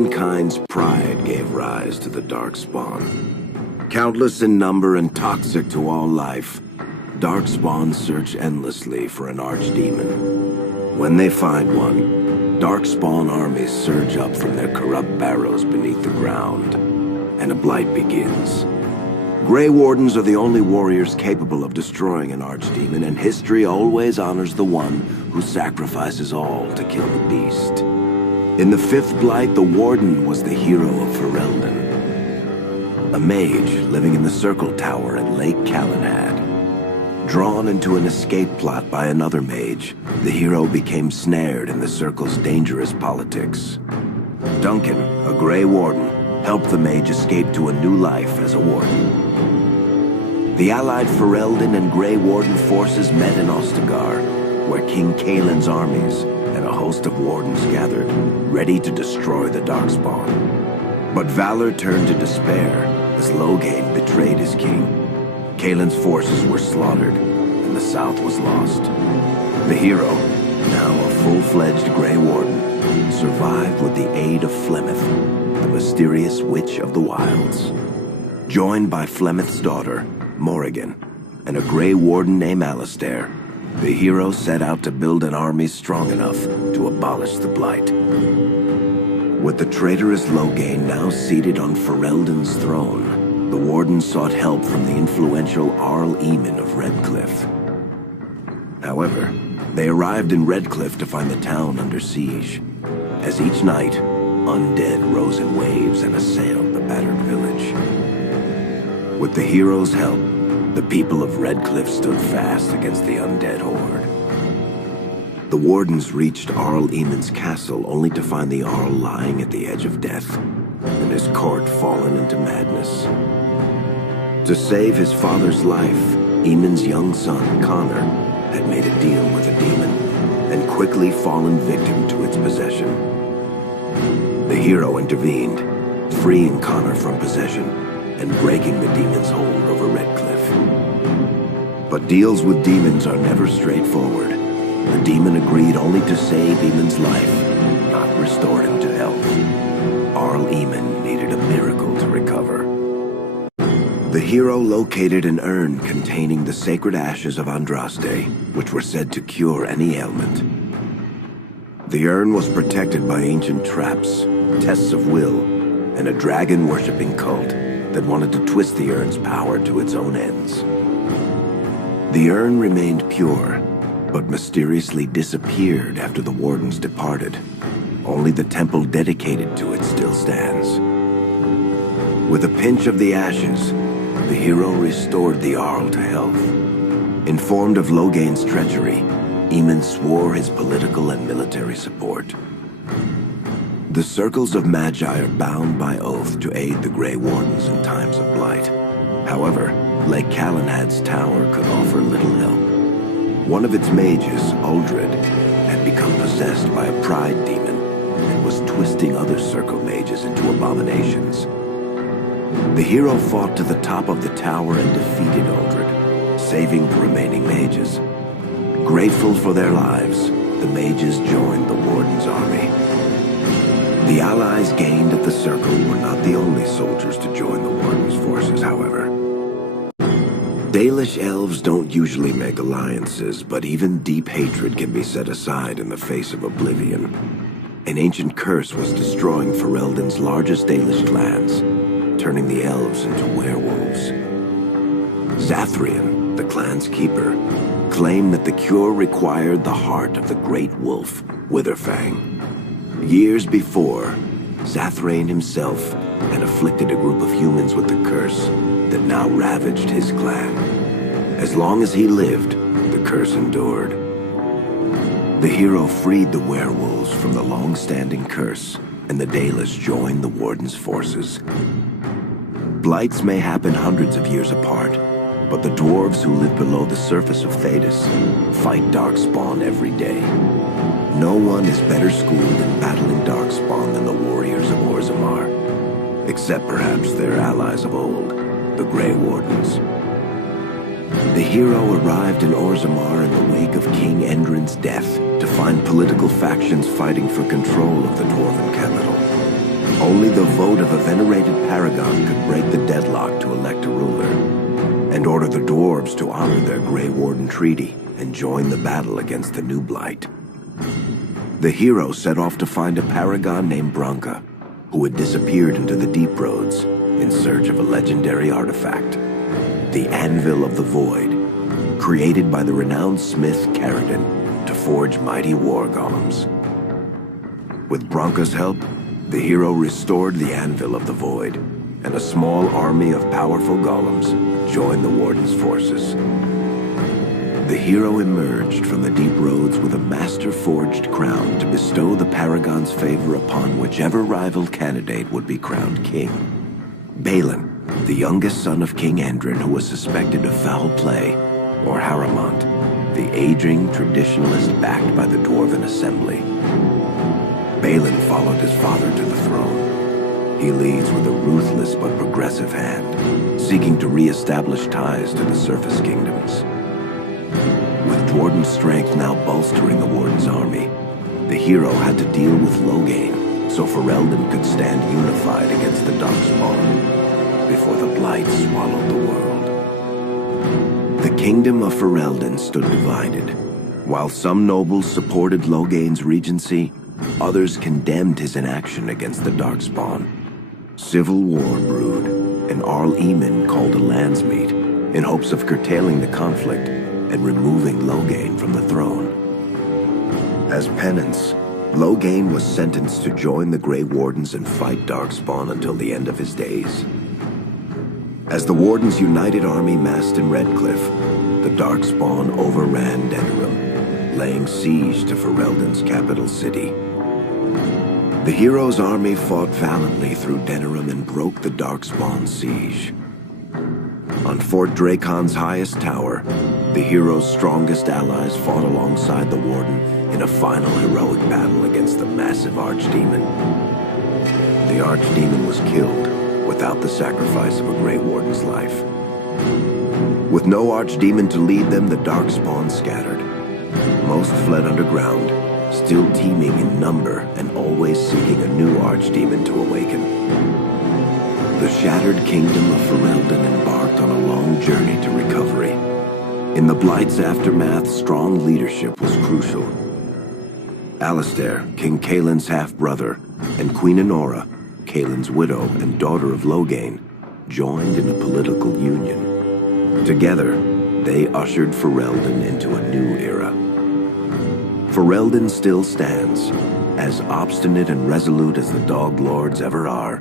Mankind's pride gave rise to the Darkspawn. Countless in number and toxic to all life, Darkspawn search endlessly for an archdemon. When they find one, Darkspawn armies surge up from their corrupt barrows beneath the ground, and a blight begins. Grey Wardens are the only warriors capable of destroying an archdemon, and history always honors the one who sacrifices all to kill the beast. In the fifth blight, the Warden was the hero of Ferelden, a mage living in the Circle Tower at Lake Calenhad. Drawn into an escape plot by another mage, the hero became snared in the Circle's dangerous politics. Duncan, a Grey Warden, helped the mage escape to a new life as a warden. The allied Ferelden and Grey Warden forces met in Ostagar, where King Kaelin's armies and a host of wardens gathered, ready to destroy the Darkspawn. But valor turned to despair as Loghain betrayed his king. Kaelin's forces were slaughtered, and the south was lost. The hero, now a full-fledged Grey Warden, survived with the aid of Flemeth, the mysterious witch of the wilds. Joined by Flemeth's daughter, Morrigan, and a Grey Warden named Alistair, the hero set out to build an army strong enough to abolish the Blight. With the traitorous Loghain now seated on Ferelden's throne, the Warden sought help from the influential Arl Eamon of Redcliffe. However, they arrived in Redcliffe to find the town under siege. As each night, undead rose in waves and assailed the battered village. With the hero's help, the people of Redcliffe stood fast against the undead horde. The Wardens reached Arl Eamon's castle only to find the Arl lying at the edge of death, and his court fallen into madness. To save his father's life, Eamon's young son, Connor, had made a deal with a demon, and quickly fallen victim to its possession. The hero intervened, freeing Connor from possession, and breaking the demon's hold over Redcliffe. But deals with demons are never straightforward. The demon agreed only to save Eamon's life, not restore him to health. Arl Eamon needed a miracle to recover. The hero located an urn containing the sacred ashes of Andraste, which were said to cure any ailment. The urn was protected by ancient traps, tests of will, and a dragon-worshipping cult that wanted to twist the urn's power to its own ends. The urn remained pure, but mysteriously disappeared after the Wardens departed. Only the temple dedicated to it still stands. With a pinch of the ashes, the hero restored the Arl to health. Informed of Loghain's treachery, Eamon swore his political and military support. The circles of Magi are bound by oath to aid the Grey Wardens in times of blight. However, Lake Calenhad's tower could offer little help. One of its mages, Uldred, had become possessed by a pride demon and was twisting other circle mages into abominations. The hero fought to the top of the tower and defeated Uldred, saving the remaining mages. Grateful for their lives, the mages joined the Warden's army. The allies gained at the Circle were not the only soldiers to join the Warden's forces, however. Dalish elves don't usually make alliances, but even deep hatred can be set aside in the face of oblivion. An ancient curse was destroying Ferelden's largest Dalish clans, turning the elves into werewolves. Zathrian, the clan's keeper, claimed that the cure required the heart of the great wolf, Witherfang. Years before, Zathrain himself had afflicted a group of humans with the curse that now ravaged his clan. As long as he lived, the curse endured. The hero freed the werewolves from the long-standing curse, and the Dalish joined the Warden's forces. Blights may happen hundreds of years apart, but the dwarves who live below the surface of Thedas fight Darkspawn every day. No one is better schooled in battling Darkspawn than the warriors of Orzammar, except perhaps their allies of old, the Grey Wardens. The hero arrived in Orzammar in the wake of King Endrin's death to find political factions fighting for control of the dwarven capital. Only the vote of a venerated paragon could break the deadlock to elect a ruler, and order the dwarves to honor their Grey Warden treaty and join the battle against the new blight. The hero set off to find a paragon named Branka, who had disappeared into the deep roads in search of a legendary artifact, the Anvil of the Void, created by the renowned smith Caridin to forge mighty war golems. With Branka's help, the hero restored the Anvil of the Void, and a small army of powerful golems joined the Warden's forces. The hero emerged from the deep roads with a master-forged crown to bestow the Paragon's favor upon whichever rival candidate would be crowned king. Balin, the youngest son of King Endrin, who was suspected of foul play, or Haramont, the aging traditionalist backed by the Dwarven Assembly. Balin followed his father to the throne. He leads with a ruthless but progressive hand, seeking to re-establish ties to the surface kingdoms. With Dwarven strength now bolstering the Warden's army, the hero had to deal with Loghain so Ferelden could stand unified against the Darkspawn before the Blight swallowed the world. The kingdom of Ferelden stood divided. While some nobles supported Loghain's regency, others condemned his inaction against the Darkspawn. Civil war brewed, and Arl Eamon called a landsmeet in hopes of curtailing the conflict and removing Loghain from the throne. As penance, Loghain was sentenced to join the Grey Wardens and fight Darkspawn until the end of his days. As the Warden's united army massed in Redcliffe, the Darkspawn overran Denerim, laying siege to Ferelden's capital city. The hero's army fought valiantly through Denerim and broke the Darkspawn's siege. On Fort Dracon's highest tower, the hero's strongest allies fought alongside the Warden in a final heroic battle against the massive Archdemon. The Archdemon was killed without the sacrifice of a Grey Warden's life. With no Archdemon to lead them, the Darkspawn scattered. Most fled underground, still teeming in number and always seeking a new Archdemon to awaken. The shattered kingdom of Ferelden embarked on a long journey to recovery. In the Blight's aftermath, strong leadership was crucial. Alistair, King Caelin's half-brother, and Queen Enora, Caelin's widow and daughter of Loghain, joined in a political union. Together, they ushered Ferelden into a new era. Ferelden still stands, as obstinate and resolute as the Dog Lords ever are,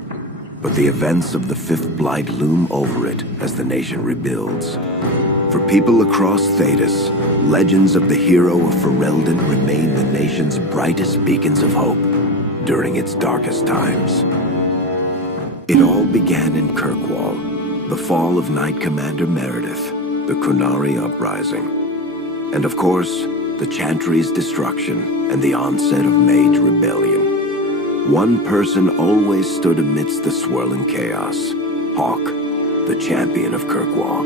but the events of the Fifth Blight loom over it as the nation rebuilds. For people across Thedas, legends of the hero of Ferelden remain the nation's brightest beacons of hope during its darkest times. It all began in Kirkwall, the fall of Knight Commander Meredith, the Kunari Uprising, and of course, the Chantry's destruction and the onset of Mage Rebellion. One person always stood amidst the swirling chaos: Hawk, the champion of Kirkwall.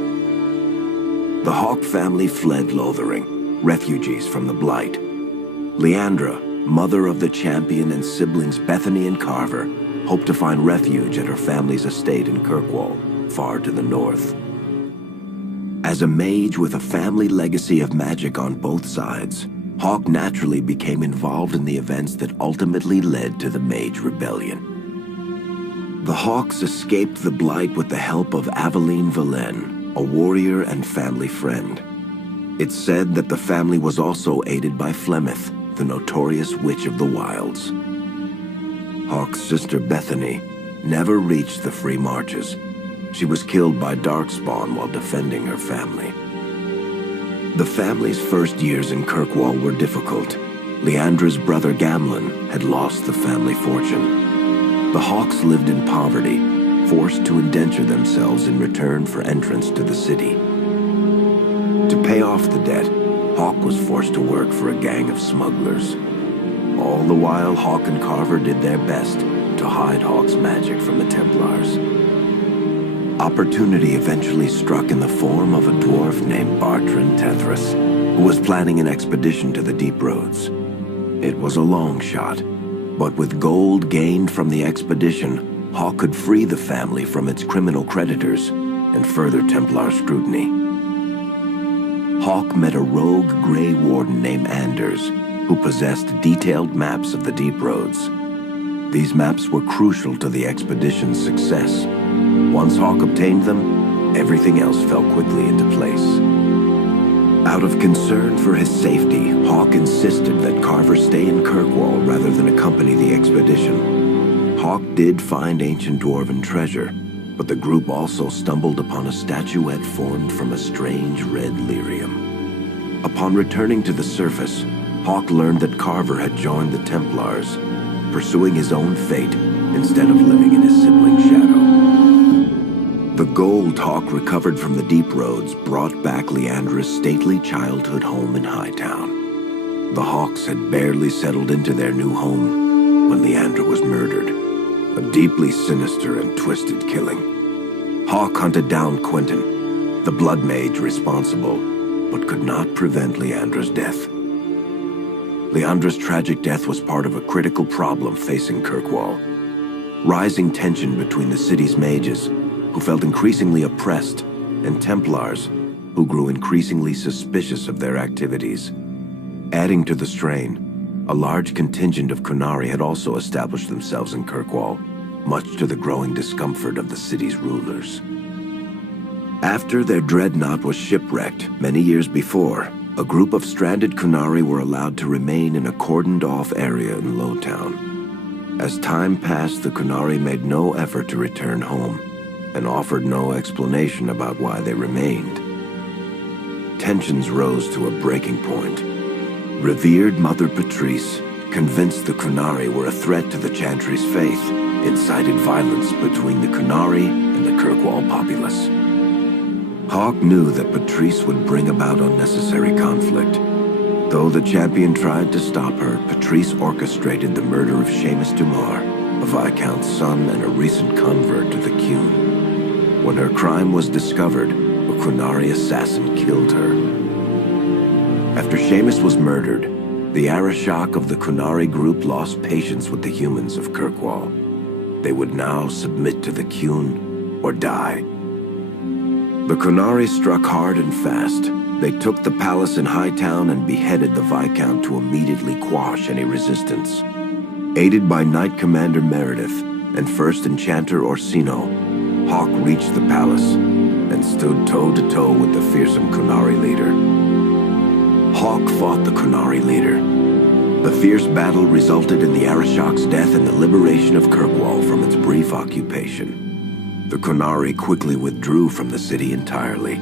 The Hawk family fled Lothering, refugees from the Blight. Leandra, mother of the champion, and siblings Bethany and Carver, hoped to find refuge at her family's estate in Kirkwall, far to the north. As a mage with a family legacy of magic on both sides, Hawk naturally became involved in the events that ultimately led to the Mage Rebellion. The Hawks escaped the Blight with the help of Aveline Valen, a warrior and family friend. It's said that the family was also aided by Flemeth, the notorious witch of the wilds. Hawk's sister Bethany never reached the free marches. She was killed by Darkspawn while defending her family. The family's first years in Kirkwall were difficult. Leandra's brother Gamlin had lost the family fortune. The Hawks lived in poverty, forced to indenture themselves in return for entrance to the city. To pay off the debt, Hawk was forced to work for a gang of smugglers. All the while, Hawk and Carver did their best to hide Hawk's magic from the Templars. Opportunity eventually struck in the form of a dwarf named Bartran Tethras, who was planning an expedition to the Deep Roads. It was a long shot, But with gold gained from the expedition, Hawk could free the family from its criminal creditors and further Templar scrutiny. Hawk met a rogue Grey Warden named Anders, who possessed detailed maps of the deep roads. These maps were crucial to the expedition's success. Once Hawk obtained them, everything else fell quickly into place. Out of concern for his safety, Hawk insisted that Carver stay in Kirkwall rather than accompany the expedition. Hawk did find ancient dwarven treasure, but the group also stumbled upon a statuette formed from a strange red lyrium. Upon returning to the surface, Hawk learned that Carver had joined the Templars, pursuing his own fate instead of living in his sibling's shadow. The gold Hawk recovered from the deep roads brought back Leandra's stately childhood home in Hightown. The Hawks had barely settled into their new home when Leandra was murdered. A deeply sinister and twisted killing. Hawk hunted down Quentin, the blood mage responsible, but could not prevent Leandra's death. Leandra's tragic death was part of a critical problem facing Kirkwall. Rising tension between the city's mages, who felt increasingly oppressed, and Templars, who grew increasingly suspicious of their activities. Adding to the strain, a large contingent of Kunari had also established themselves in Kirkwall, much to the growing discomfort of the city's rulers. After their dreadnought was shipwrecked many years before, a group of stranded Kunari were allowed to remain in a cordoned-off area in Lowtown. As time passed, the Kunari made no effort to return home, and offered no explanation about why they remained. Tensions rose to a breaking point. Revered Mother Patrice, convinced the Kunari were a threat to the Chantry's faith, incited violence between the Kunari and the Kirkwall populace. Hawk knew that Patrice would bring about unnecessary conflict. Though the champion tried to stop her, Patrice orchestrated the murder of Seamus Dumar, a Viscount's son and a recent convert to the Qun. When her crime was discovered, a Kunari assassin killed her. After Seamus was murdered, the Arishok of the Kunari group lost patience with the humans of Kirkwall. They would now submit to the Qun or die. The Kunari struck hard and fast. They took the palace in Hightown and beheaded the Viscount to immediately quash any resistance. Aided by Knight Commander Meredith and First Enchanter Orsino, Hawk reached the palace and stood toe-to-toe with the fearsome Kunari leader. Hawk fought the Kunari leader. The fierce battle resulted in the Arishok's death and the liberation of Kirkwall from its brief occupation. The Kunari quickly withdrew from the city entirely.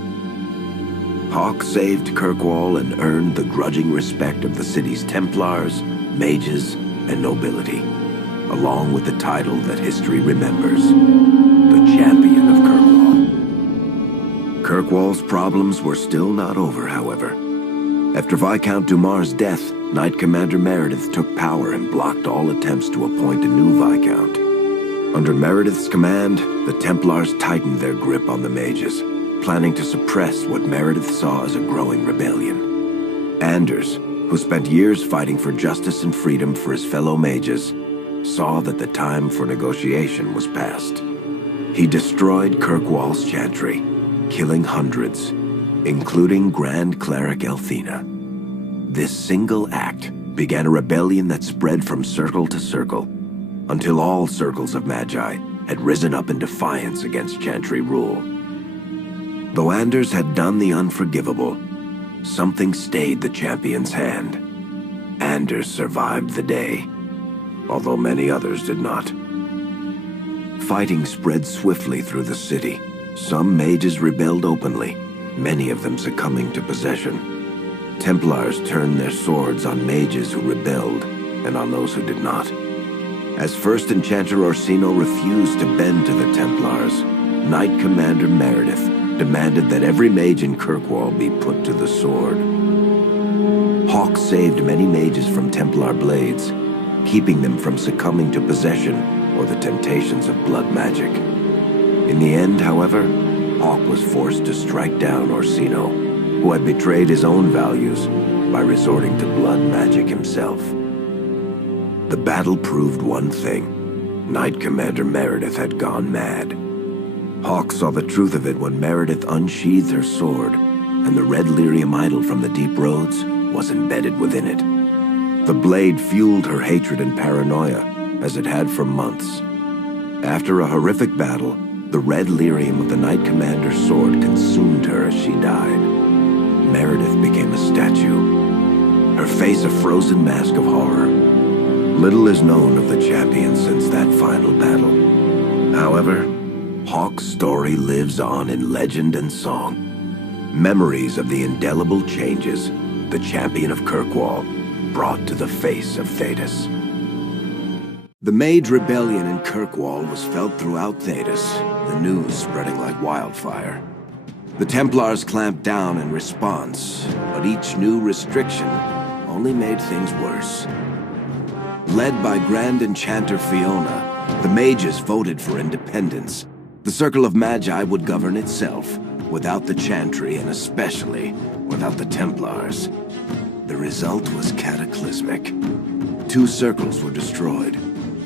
Hawk saved Kirkwall and earned the grudging respect of the city's Templars, mages, and nobility, along with the title that history remembers. The Champion of Kirkwall. Kirkwall's problems were still not over, however. After Viscount Dumar's death, Knight Commander Meredith took power and blocked all attempts to appoint a new Viscount. Under Meredith's command, the Templars tightened their grip on the mages, planning to suppress what Meredith saw as a growing rebellion. Anders, who spent years fighting for justice and freedom for his fellow mages, saw that the time for negotiation was past. He destroyed Kirkwall's chantry, killing hundreds, including Grand Cleric Elthina. This single act began a rebellion that spread from circle to circle, until all circles of Magi had risen up in defiance against chantry rule. Though Anders had done the unforgivable, something stayed the champion's hand. Anders survived the day, although many others did not. Fighting spread swiftly through the city. Some mages rebelled openly, many of them succumbing to possession. Templars turned their swords on mages who rebelled and on those who did not. As First Enchanter Orsino refused to bend to the Templars, Knight Commander Meredith demanded that every mage in Kirkwall be put to the sword. Hawk saved many mages from Templar blades, keeping them from succumbing to possession or the temptations of blood magic. In the end, however, Hawk was forced to strike down Orsino, who had betrayed his own values by resorting to blood magic himself. The battle proved one thing. Knight Commander Meredith had gone mad. Hawk saw the truth of it when Meredith unsheathed her sword, and the red lyrium idol from the deep roads was embedded within it. The blade fueled her hatred and paranoia, as it had for months. After a horrific battle, the red lyrium of the Knight Commander's sword consumed her as she died. Meredith became a statue, her face a frozen mask of horror. Little is known of the champion since that final battle. However, Hawk's story lives on in legend and song. Memories of the indelible changes the champion of Kirkwall brought to the face of Thedas. The Mage rebellion in Kirkwall was felt throughout Thedas, the news spreading like wildfire. The Templars clamped down in response, but each new restriction only made things worse. Led by Grand Enchanter Fiona, the Mages voted for independence. The Circle of Magi would govern itself, without the Chantry and especially without the Templars. The result was cataclysmic. 2 circles were destroyed.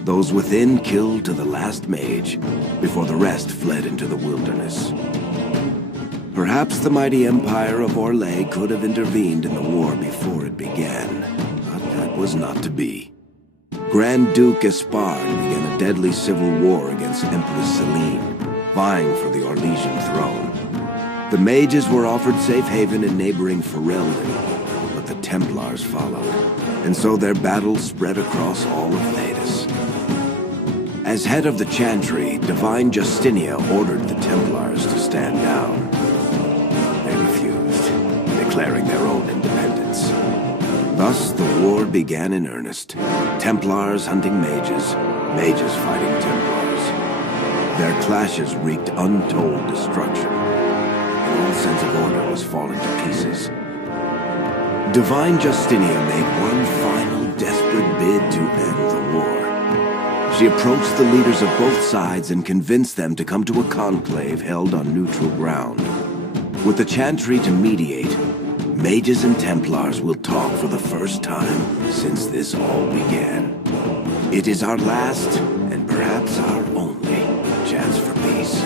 Those within killed to the last mage, before the rest fled into the wilderness. Perhaps the mighty Empire of Orlais could have intervened in the war before it began, but that was not to be. Grand Duke Espard began a deadly civil war against Empress Celine, vying for the Orlesian throne. The mages were offered safe haven in neighboring Ferelden, but the Templars followed, and so their battle spread across all of Thedas. As head of the Chantry, Divine Justinia ordered the Templars to stand down. They refused, declaring their own independence. Thus, the war began in earnest. Templars hunting mages, mages fighting Templars. Their clashes wreaked untold destruction. All sense of order was falling to pieces. Divine Justinia made one final desperate bid to end the war. She approached the leaders of both sides and convinced them to come to a conclave held on neutral ground. With the Chantry to mediate, mages and Templars will talk for the first time since this all began. It is our last, and perhaps our only, chance for peace.